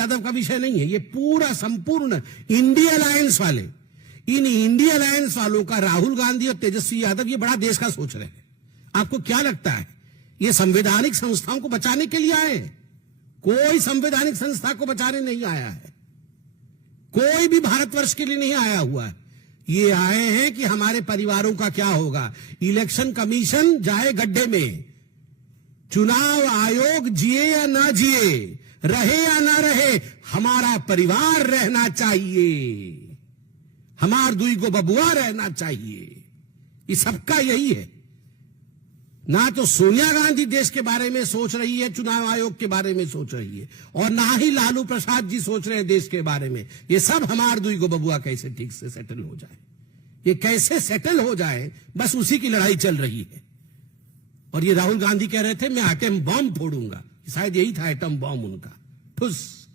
यादव का विषय नहीं है, ये पूरा संपूर्ण इंडिया अलायंस वाले, इन इंडिया अलायंस वालों का राहुल गांधी और तेजस्वी यादव ये बड़ा देश का सोच रहे हैं। आपको क्या लगता है ये संवैधानिक संस्थाओं को बचाने के लिए आए? कोई संवैधानिक संस्था को बचाने नहीं आया है, कोई भी भारतवर्ष के लिए नहीं आया हुआ है। ये आए हैं कि हमारे परिवारों का क्या होगा। इलेक्शन कमीशन जाए गड्ढे में, चुनाव आयोग जिए या ना जिए, रहे या ना रहे, हमारा परिवार रहना चाहिए, हमार दुई को बबुआ रहना चाहिए। ये सबका यही है। ना तो सोनिया गांधी देश के बारे में सोच रही है, चुनाव आयोग के बारे में सोच रही है, और ना ही लालू प्रसाद जी सोच रहे हैं देश के बारे में। ये सब हमार दुई को बबुआ कैसे ठीक से सेटल हो जाए, ये कैसे सेटल हो जाए, बस उसी की लड़ाई चल रही है। और ये राहुल गांधी कह रहे थे मैं एटम बॉम्ब फोड़ूंगा, शायद यही था एटम बॉम्ब उनका, ठुस।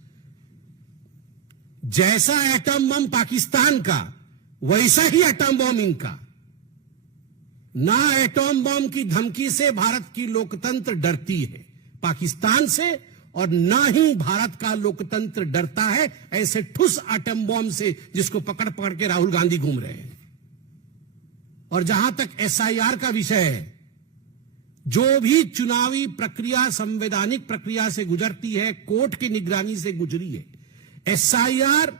जैसा एटम बम पाकिस्तान का, वैसा ही एटम बम इनका। ना एटम बम की धमकी से भारत की लोकतंत्र डरती है पाकिस्तान से, और ना ही भारत का लोकतंत्र डरता है ऐसे ठुस एटम बम से जिसको पकड़ पकड़ के राहुल गांधी घूम रहे हैं। और जहां तक एसआईआर का विषय है, जो भी चुनावी प्रक्रिया संवैधानिक प्रक्रिया से गुजरती है, कोर्ट की निगरानी से गुजरी है। एसआईआर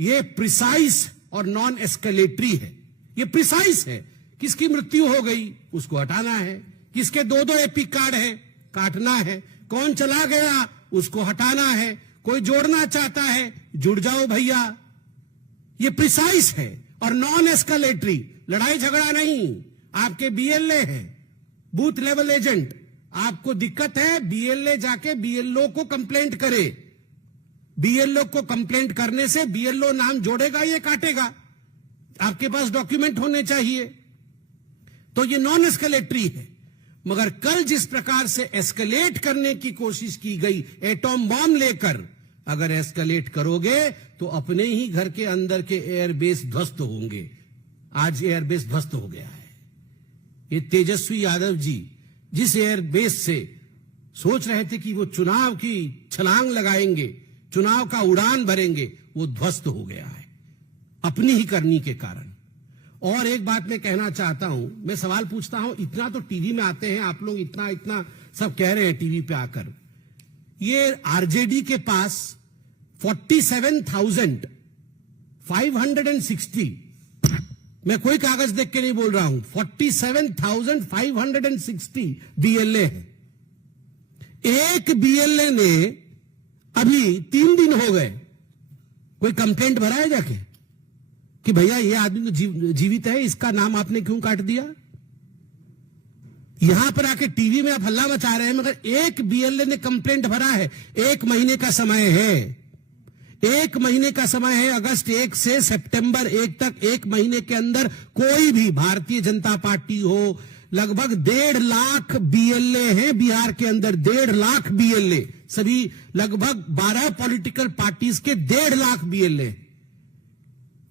ये प्रिसाइज और नॉन एस्केलेटरी है। ये प्रिसाइज है, किसकी मृत्यु हो गई उसको हटाना है, किसके 2-2 एपिक कार्ड है काटना है, कौन चला गया उसको हटाना है, कोई जोड़ना चाहता है जुड़ जाओ भैया। ये प्रिसाइज है और नॉन एस्केलेटरी, लड़ाई झगड़ा नहीं। आपके बीएलए है, बूथ लेवल एजेंट, आपको दिक्कत है, बीएलए जाके बीएलओ को कंप्लेंट करे। बीएलओ को कंप्लेंट करने से बीएलओ नाम जोड़ेगा, ये काटेगा। आपके पास डॉक्यूमेंट होने चाहिए। तो ये नॉन एस्केलेटरी है। मगर कल जिस प्रकार से एस्केलेट करने की कोशिश की गई एटॉम बॉम्ब लेकर, अगर एस्केलेट करोगे तो अपने ही घर के अंदर के एयरबेस ध्वस्त होंगे। आज एयरबेस ध्वस्त हो गया है। ये तेजस्वी यादव जी जिस एयरबेस से सोच रहे थे कि वो चुनाव की छलांग लगाएंगे, चुनाव का उड़ान भरेंगे, वो ध्वस्त हो गया है अपनी ही करनी के कारण। और एक बात मैं कहना चाहता हूं, मैं सवाल पूछता हूं, इतना तो टीवी में आते हैं आप लोग, इतना इतना सब कह रहे हैं टीवी पे आकर, ये आरजेडी के पास 47,560, मैं कोई कागज देख के नहीं बोल रहा हूं, 47,560 बीएलए है। एक बीएलए ने अभी 3 दिन हो गए, कोई कंप्लेंट भरा है जाके कि भैया ये आदमी तो जीवित है, इसका नाम आपने क्यों काट दिया? यहां पर आके टीवी में आप हल्ला मचा रहे हैं, मगर एक बीएलए ने कंप्लेंट भरा है। 1 महीने का समय है, 1 महीने का समय है। अगस्त 1 से सितंबर 1 तक 1 महीने के अंदर कोई भी भारतीय जनता पार्टी हो, लगभग 1.5 लाख बीएलए हैं बिहार के अंदर, 1.5 लाख बीएलए, सभी लगभग 12 पॉलिटिकल पार्टीज के 1.5 लाख बीएलए।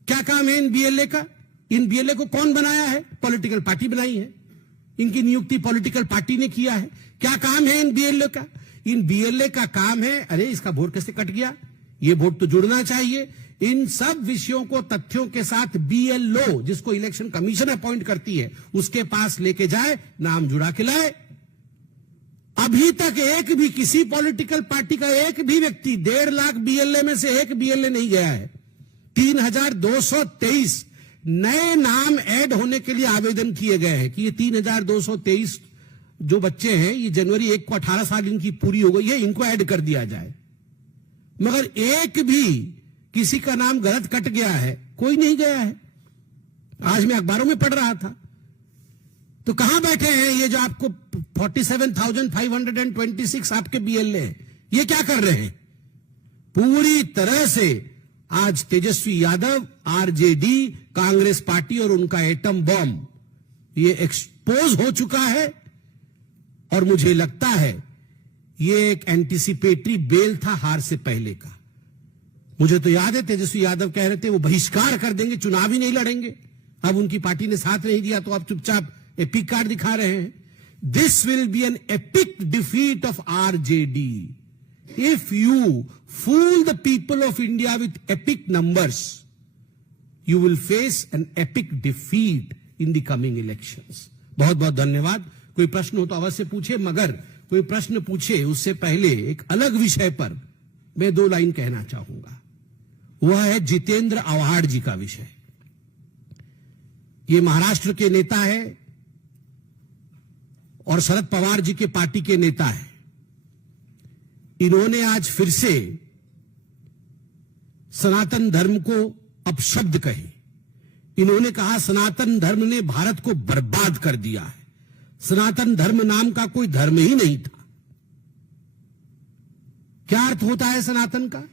क्या काम है इन बीएलए का? इन बीएलए को कौन बनाया है? पॉलिटिकल पार्टी बनाई है, इनकी नियुक्ति पॉलिटिकल पार्टी ने किया है। क्या काम है इन बीएलए का? इन बीएलए का काम है, अरे इसका वोट कैसे कट गया, ये वोट तो जुड़ना चाहिए। इन सब विषयों को तथ्यों के साथ बीएलओ, जिसको इलेक्शन कमीशन अपॉइंट करती है, उसके पास लेके जाए, नाम जुड़ा के लाए। अभी तक एक भी किसी पॉलिटिकल पार्टी का एक भी व्यक्ति 1.5 लाख बीएलए में से एक बीएलए नहीं गया है। 3,223 नए नाम ऐड होने के लिए आवेदन किए गए हैं कि ये 3,223 जो बच्चे हैं, ये जनवरी 1 को 18 साल इनकी पूरी हो गई है, इनको ऐड कर दिया जाए। मगर एक भी किसी का नाम गलत कट गया है, कोई नहीं गया है। आज मैं अखबारों में पढ़ रहा था। तो कहां बैठे हैं ये जो आपको 47,526 आपके बीएलए हैं, ये क्या कर रहे हैं? पूरी तरह से आज तेजस्वी यादव, आरजेडी, कांग्रेस पार्टी और उनका एटम बॉम्ब ये एक्सपोज हो चुका है। और मुझे लगता है ये एक एंटीसिपेटरी बेल था हार से पहले का। मुझे तो याद है तेजस्वी यादव कह रहे थे वो बहिष्कार कर देंगे, चुनाव ही नहीं लड़ेंगे। अब उनकी पार्टी ने साथ नहीं दिया तो अब चुपचाप एपिक कार्ड दिखा रहे हैं। This will be an epic defeat of RJD. if you fool the people of India with epic numbers, you will face an epic defeat in the coming elections. बहुत बहुत धन्यवाद. कोई प्रश्न हो तो अवश्य पूछे, मगर कोई प्रश्न पूछे उससे पहले एक अलग विषय पर मैं 2 लाइन कहना चाहूंगा. वह है जितेंद्र आव्हाड जी का विषय. ये महाराष्ट्र के नेता है और शरद पवार जी के पार्टी के नेता है. इन्होंने आज फिर से सनातन धर्म को अपशब्द कहे. इन्होंने कहा सनातन धर्म ने भारत को बर्बाद कर दिया है. सनातन धर्म नाम का कोई धर्म ही नहीं था. क्या अर्थ होता है सनातन का?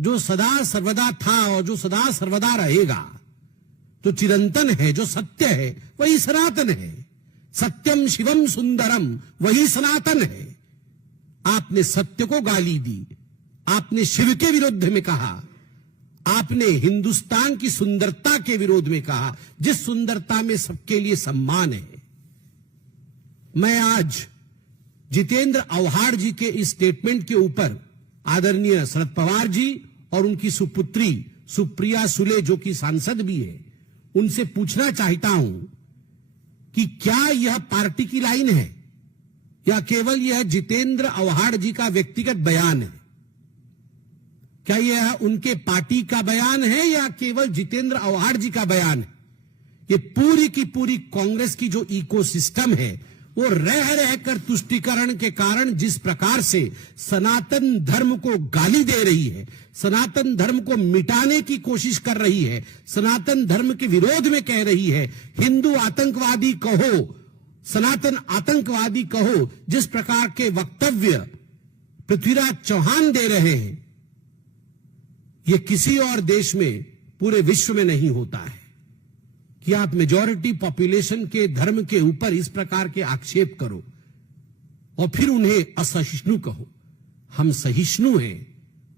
जो सदा सर्वदा था और जो सदा सर्वदा रहेगा, जो चिरंतन है, जो सत्य है, वही सनातन है. सत्यम शिवम सुंदरम, वही सनातन है. आपने सत्य को गाली दी, आपने शिव के विरुद्ध में कहा, आपने हिंदुस्तान की सुंदरता के विरोध में कहा, जिस सुंदरता में सबके लिए सम्मान है. मैं आज जितेंद्र आव्हाड जी के इस स्टेटमेंट के ऊपर आदरणीय शरद पवार जी और उनकी सुपुत्री सुप्रिया सुले, जो कि सांसद भी है, उनसे पूछना चाहता हूं कि क्या यह पार्टी की लाइन है या केवल यह जितेंद्र आव्हाड जी का व्यक्तिगत बयान है? क्या यह उनके पार्टी का बयान है या केवल जितेंद्र आव्हाड जी का बयान है? ये पूरी की पूरी कांग्रेस की जो इकोसिस्टम है, वो रह रहकर तुष्टीकरण के कारण जिस प्रकार से सनातन धर्म को गाली दे रही है, सनातन धर्म को मिटाने की कोशिश कर रही है, सनातन धर्म के विरोध में कह रही है, हिंदू आतंकवादी कहो, सनातन आतंकवादी कहो, जिस प्रकार के वक्तव्य पृथ्वीराज चौहान दे रहे हैं, यह किसी और देश में, पूरे विश्व में नहीं होता है कि आप मेजॉरिटी पॉपुलेशन के धर्म के ऊपर इस प्रकार के आक्षेप करो और फिर उन्हें असहिष्णु कहो. हम सहिष्णु हैं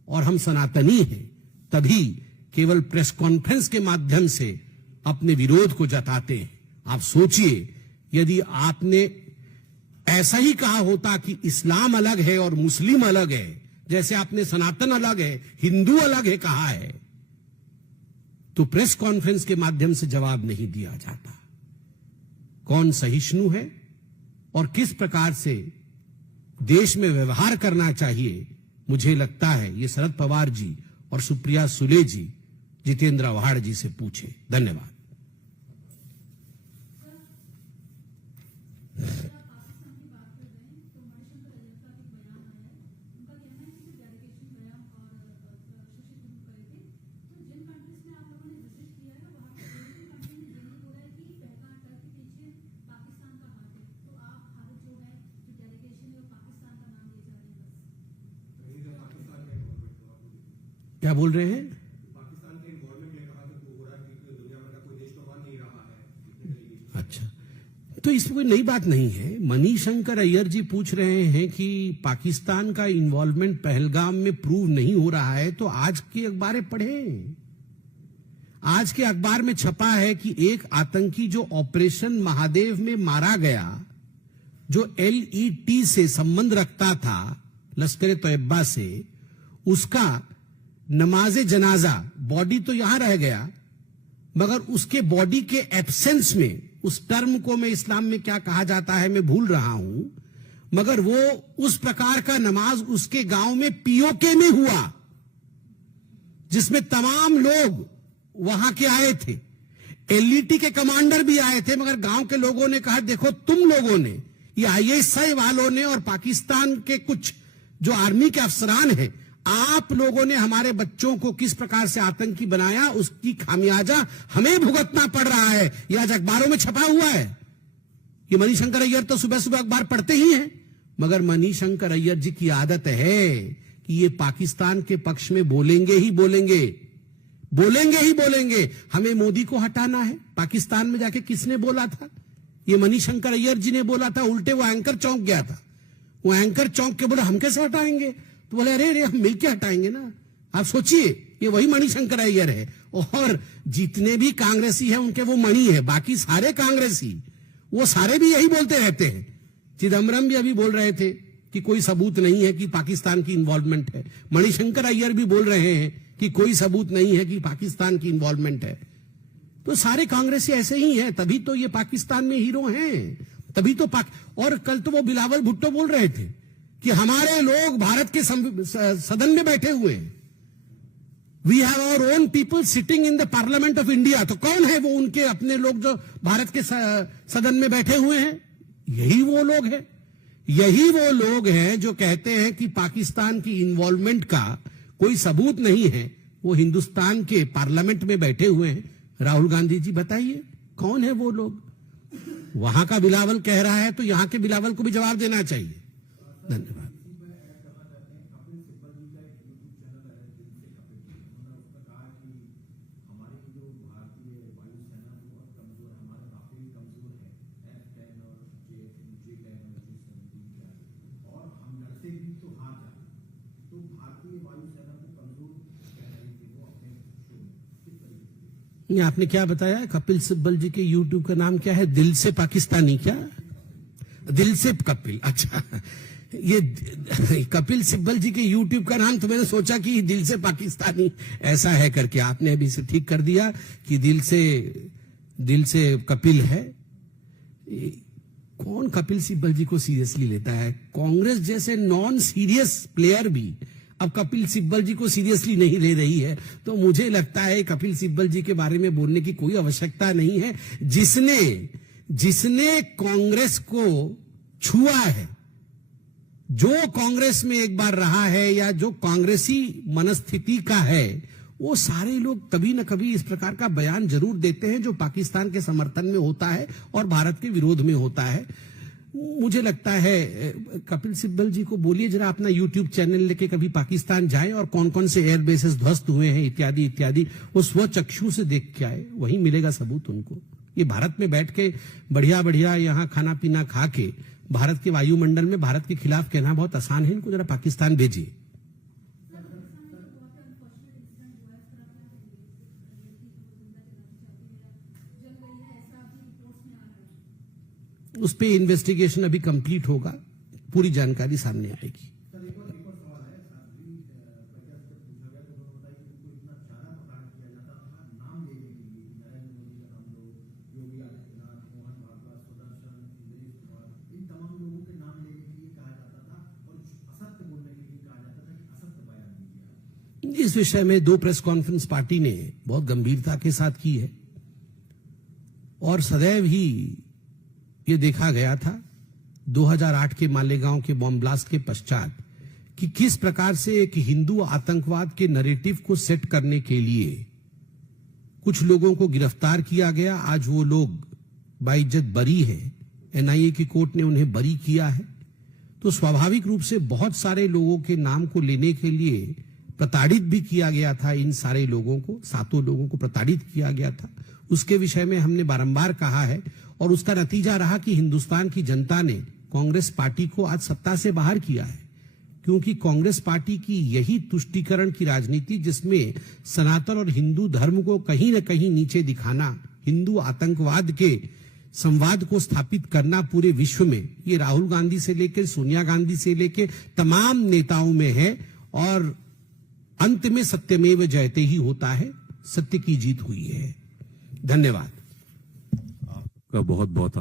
और हम सनातनी हैं, तभी केवल प्रेस कॉन्फ्रेंस के माध्यम से अपने विरोध को जताते हैं. आप सोचिए, यदि आपने ऐसा ही कहा होता कि इस्लाम अलग है और मुस्लिम अलग है, जैसे आपने सनातन अलग है, हिंदू अलग है कहा है, तो प्रेस कॉन्फ्रेंस के माध्यम से जवाब नहीं दिया जाता. कौन सहिष्णु है और किस प्रकार से देश में व्यवहार करना चाहिए, मुझे लगता है ये शरद पवार जी और सुप्रिया सुले जी जितेंद्र आव्हाड जी से पूछे. धन्यवाद. क्या बोल रहे हैं? पाकिस्तान के इन्वॉल्वमेंट में कहा कि हो रहा है कि दुनिया भर का कोई देश तो बन नहीं रहा है. अच्छा, तो इसमें कोई नई बात नहीं है. मणिशंकर अय्यर जी पूछ रहे हैं कि पाकिस्तान का इन्वॉल्वमेंट पहलगाम में प्रूव नहीं हो रहा है, तो आज की अखबारें पढ़ें. आज के अखबार में छपा है कि एक आतंकी जो ऑपरेशन महादेव में मारा गया, जो LET से संबंध रखता था, लश्कर तैयबा से, उसका नमाजे जनाजा, बॉडी तो यहां रह गया, मगर उसके बॉडी के एब्सेंस में, उस टर्म को मैं इस्लाम में क्या कहा जाता है मैं भूल रहा हूं, मगर वो उस प्रकार का नमाज उसके गांव में POK में हुआ, जिसमें तमाम लोग वहां के आए थे. LET के कमांडर भी आए थे, मगर गांव के लोगों ने कहा देखो तुम लोगों ने, ये ISI वालों ने और पाकिस्तान के कुछ जो आर्मी के अफसरान हैं, आप लोगों ने हमारे बच्चों को किस प्रकार से आतंकी बनाया, उसकी खामियाजा हमें भुगतना पड़ रहा है. यह आज अखबारों में छपा हुआ है. ये मणिशंकर अय्यर तो सुबह सुबह अखबार पढ़ते ही हैं, मगर मणिशंकर अय्यर जी की आदत है कि ये पाकिस्तान के पक्ष में बोलेंगे ही बोलेंगे, बोलेंगे ही बोलेंगे. हमें मोदी को हटाना है. पाकिस्तान में जाके किसने बोला था? ये मणिशंकर अय्यर जी ने बोला था. उल्टे वो एंकर चौंक गया था. वो एंकर चौंक के बोले हम कैसे हटाएंगे, तो बोले अरे अरे हम मिलके हटाएंगे ना. आप सोचिए, ये वही मणिशंकर अय्यर है. और जितने भी कांग्रेसी हैं उनके वो मणि है, बाकी सारे कांग्रेसी वो सारे भी यही बोलते रहते हैं. चिदम्बरम भी अभी बोल रहे थे कि कोई सबूत नहीं है कि पाकिस्तान की इन्वॉल्वमेंट है। मणिशंकर अय्यर भी बोल रहे हैं कि कोई सबूत नहीं है कि पाकिस्तान की इन्वॉल्वमेंट है। तो सारे कांग्रेसी ऐसे ही हैं, तभी तो ये पाकिस्तान में हीरो हैं, तभी तो और कल तो वो बिलावल भुट्टो बोल रहे थे कि हमारे लोग भारत के सदन में बैठे हुए हैं, we have our own people sitting in the parliament of India. तो कौन है वो उनके अपने लोग जो भारत के सदन में बैठे हुए हैं? यही वो लोग हैं, यही वो लोग हैं जो कहते हैं कि पाकिस्तान की इन्वॉल्वमेंट का कोई सबूत नहीं है। वो हिंदुस्तान के पार्लियामेंट में बैठे हुए हैं। राहुल गांधी जी बताइए कौन है वो लोग? वहां का बिलावल कह रहा है तो यहां के बिलावल को भी जवाब देना चाहिए। धन्यवाद। आपने क्या बताया? कपिल सिब्बल जी के यूट्यूब का नाम क्या है? दिल से पाकिस्तानी, क्या दिल से कपिल? अच्छा, ये कपिल सिब्बल जी के यूट्यूब का नाम तो मैंने सोचा कि दिल से पाकिस्तानी ऐसा है करके। आपने अभी से ठीक कर दिया कि दिल से कपिल है। कौन कपिल सिब्बल जी को सीरियसली लेता है? कांग्रेस जैसे नॉन सीरियस प्लेयर भी अब कपिल सिब्बल जी को सीरियसली नहीं ले रही है। तो मुझे लगता है कपिल सिब्बल जी के बारे में बोलने की कोई आवश्यकता नहीं है। जिसने कांग्रेस को छुआ है, जो कांग्रेस में एक बार रहा है या जो कांग्रेसी मनस्थिति का है, वो सारे लोग कभी न कभी इस प्रकार का बयान जरूर देते हैं जो पाकिस्तान के समर्थन में होता है और भारत के विरोध में होता है। मुझे लगता है कपिल सिब्बल जी को बोलिए जरा अपना यूट्यूब चैनल लेके कभी पाकिस्तान जाएं और कौन कौन से एयर बेसेस ध्वस्त हुए हैं इत्यादि इत्यादि वो स्वचक्षु से देख के आए, वहीं मिलेगा सबूत उनको। ये भारत में बैठ के बढ़िया बढ़िया यहाँ खाना पीना खा के भारत के वायुमंडल में भारत के खिलाफ कहना बहुत आसान है। इनको जरा पाकिस्तान भेजिए। उस पे इन्वेस्टिगेशन अभी कंप्लीट होगा, पूरी जानकारी सामने आएगी। इस विषय में 2 प्रेस कॉन्फ्रेंस पार्टी ने बहुत गंभीरता के साथ की है और सदैव ही ये देखा गया था 2008 के मालेगांव के बॉम्ब ब्लास्ट के पश्चात कि किस प्रकार से एक हिंदू आतंकवाद के नैरेटिव को सेट करने के लिए कुछ लोगों को गिरफ्तार किया गया। आज वो लोग बाइज्जत बरी हैं, एनआईए की कोर्ट ने उन्हें बरी किया है। तो स्वाभाविक रूप से बहुत सारे लोगों के नाम को लेने के लिए प्रताड़ित भी किया गया था। इन सारे लोगों को, 7 लोगों को प्रताड़ित किया गया था। उसके विषय में हमने बारंबार कहा है और उसका नतीजा रहा कि हिंदुस्तान की जनता ने कांग्रेस पार्टी को आज सत्ता से बाहर किया है, क्योंकि कांग्रेस पार्टी की यही तुष्टीकरण की राजनीति, जिसमें सनातन और हिंदू धर्म को कहीं न कहीं नीचे दिखाना, हिंदू आतंकवाद के संवाद को स्थापित करना पूरे विश्व में, ये राहुल गांधी से लेकर सोनिया गांधी से लेकर तमाम नेताओं में है। और अंत में सत्यमेव जयते ही होता है, सत्य की जीत हुई है। धन्यवाद। आपका बहुत बहुत